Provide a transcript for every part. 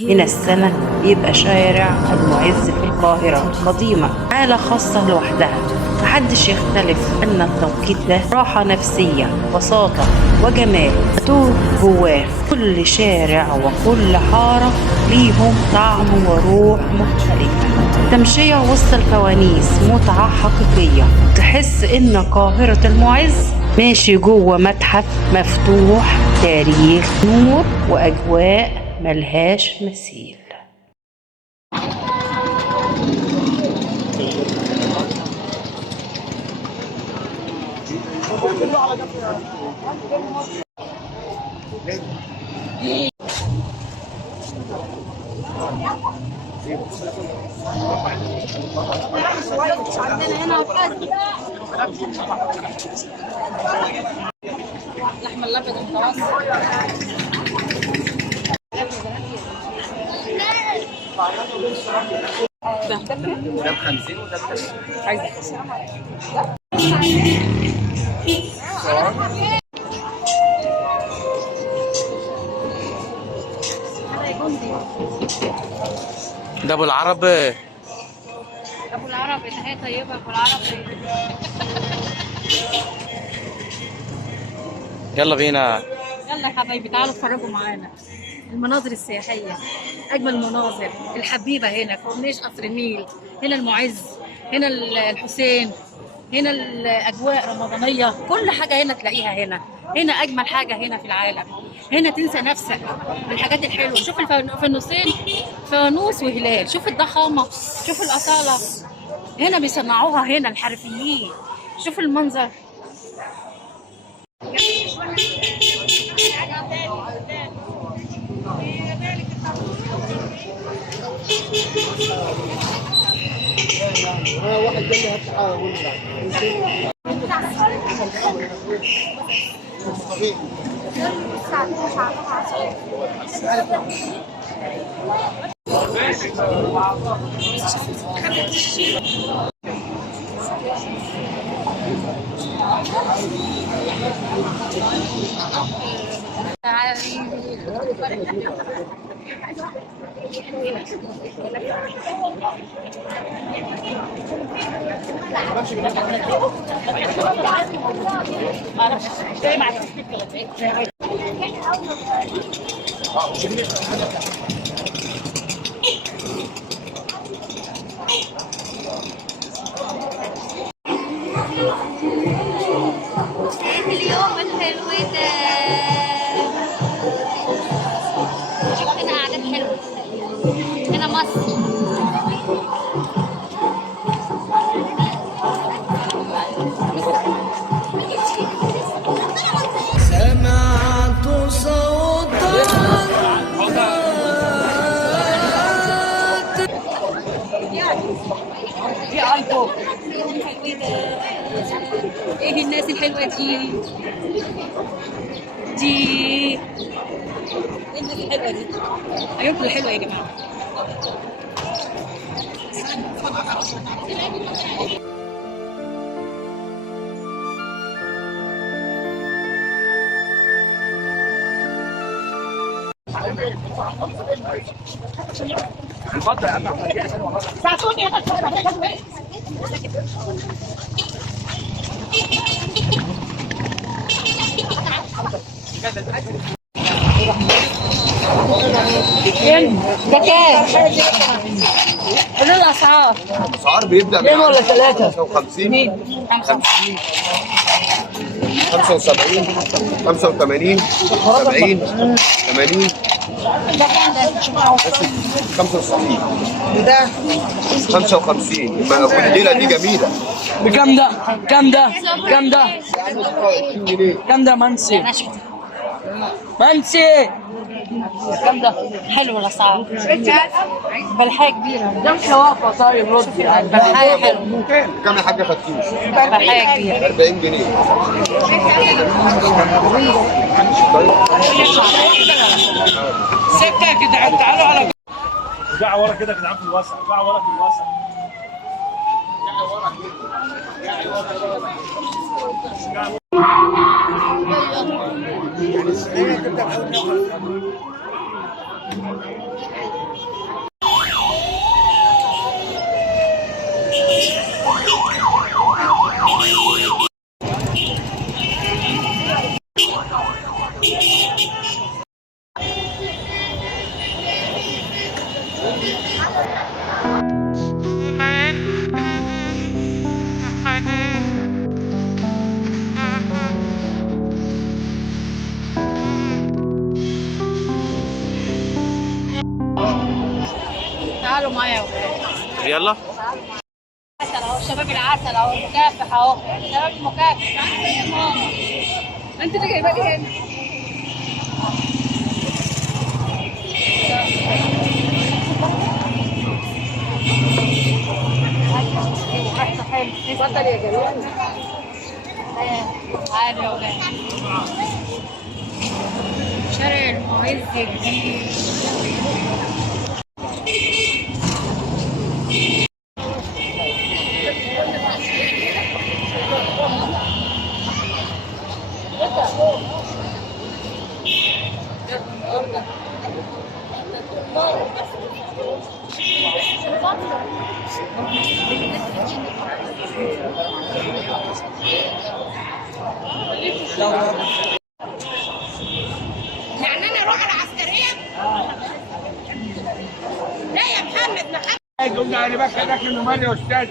من السنة بيبقى شارع المعز في القاهرة قديمة حالة خاصة لوحدها. محدش يختلف أن التوقيت ده راحة نفسية، بساطة وجمال توه جواه. كل شارع وكل حارة ليهم طعم وروح مختلفة. تمشية وسط الفوانيس متعة حقيقية، تحس إن قاهرة المعز ماشي جوه متحف مفتوح، تاريخ، نور وأجواء ملهاش مثيل. اللحمه الابيض المتوسط ده ب 50 وده ب 30. عايزه ده ابو العرب. ابو العرب هي طيبه ابو العرب. يلا بينا. يلا يا حبايبي تعالوا اتفرجوا معانا المناظر السياحيه، اجمل مناظر الحبيبه هنا كورنيش قصر النيل، هنا المعز، هنا الحسين، هنا الاجواء رمضانيه، كل حاجه هنا تلاقيها هنا. هنا اجمل حاجه هنا في العالم، هنا تنسى نفسك بالحاجات الحلوه. شوف الفانوسين، فانوس وهلال، شوف الضخامه، شوف الاصاله، هنا بيصنعوها هنا الحرفيين. شوف المنظر. واحد قال لي هات اليوم الحلو ده. شوف هنا قعدات حلوة، هنا مصر. سمعت صوتا في ايفون. ايه الناس الحلوه دي؟ ايه الناس الحلوه دي؟ عيونكم الحلوه يا جماعه. اتفضل يا عم. ده كام؟ قولوا الاسعار. الاسعار بيبدا من 2 ولا 3؟ 55 50 75 85 70 80 ده كام ده؟ 65 ده 55. والليله دي جميله. بكم ده؟ كم ده؟ كم ده؟ 20 جنيه. كم ده منسي؟ منسي كم ده؟ حلو الاسعار. بلحايه كبيره. ده مش واقفة. طيب رد يعني. بلحايه حلو. كم يا حاجه فتوش؟ بلحايه كبيره. 40 جنيه. سكة يا جدعان تعالوا على ارجعوا ورا كده يا جدعان في الوسع، ارجعوا ورا في الوسع. يعني السنه تبدا ب تعالوا معايا يا ولاد. يلا. عسل اهو، شباب العسل اهو، المكافح اهو، شباب المكافح. انت اللي جايبه لي هنا. حلو، اتفضل يا جميل. عادي يا ولاد. شارع المعز الجديد. يعني انا اروح العسكريه؟ لا يا محمد قلنا انا بك هناك انه مالي يا استاذ.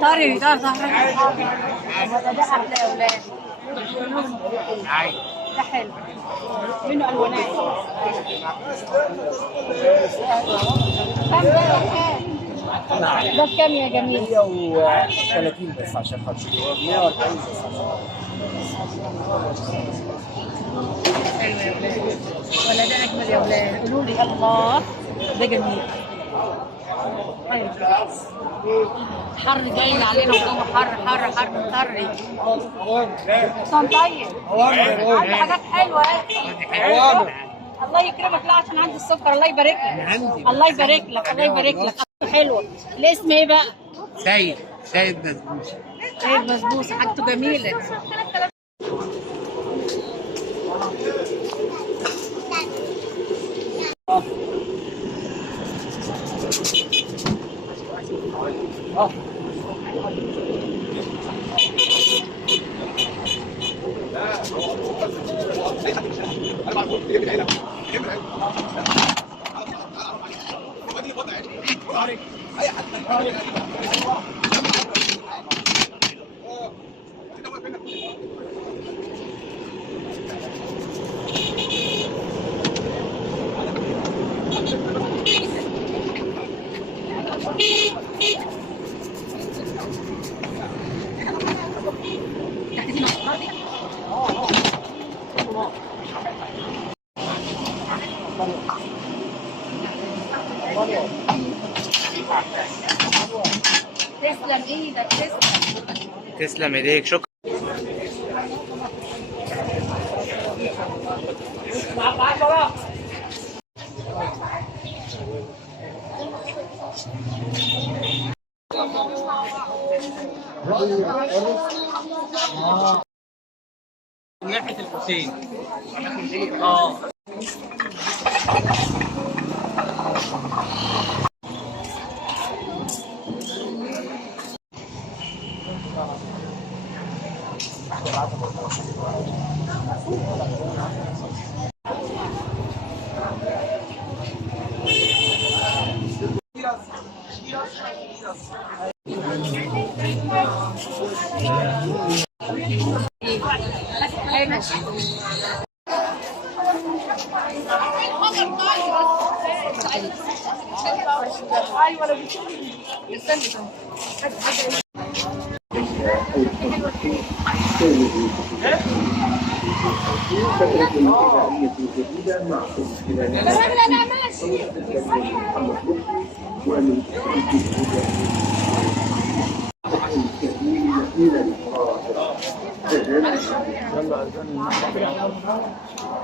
طري ده احلى يا ولاد. ده حلو منه الوانات. كم ده بكام يا جميل؟ 130 بس عشان خاطر 140 بس حلو يا ولاد. ولا ده اجمل يا ولاد؟ قولوا لي الله ده جميل. طيب حر جاي علينا والجو حر حر حر مطري. حسام طيب عندي حاجات حلوه اهي. الله يكرمك. لا عشان عندي السكر. الله يبارك لك. الله يبارك لك. الله يبارك لك. حلوه. الاسم ايه بقى؟ سيد بسبوسه. سيد بسبوسه. حاجته جميله. تسلم ايدك. تسلم ايديك. شكرا. ناحيه الحسين.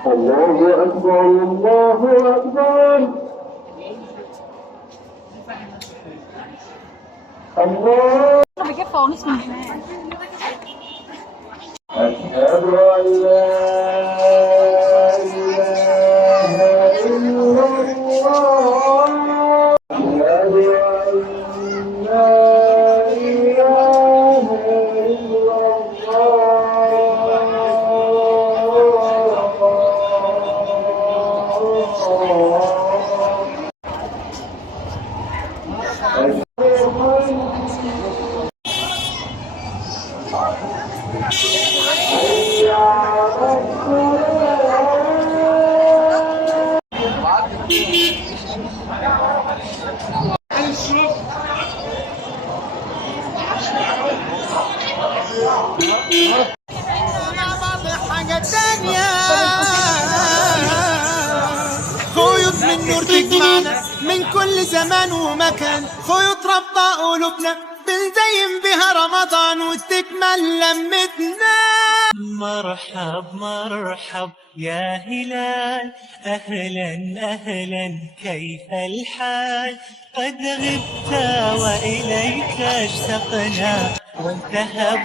الله أكبر الله أكبر الله. بجيب فوانيس من هناك. أشهد أن لا إله إلا الله. أشهد أن لا إله إلا الله. النور تجمعنا من كل زمان ومكان، خيوط رابطة قلوبنا بنزين بها رمضان وتكمل لمتنا. مرحب مرحب يا هلال، أهلا أهلا كيف الحال؟ قد غبت وإليك اشتقنا وانتهى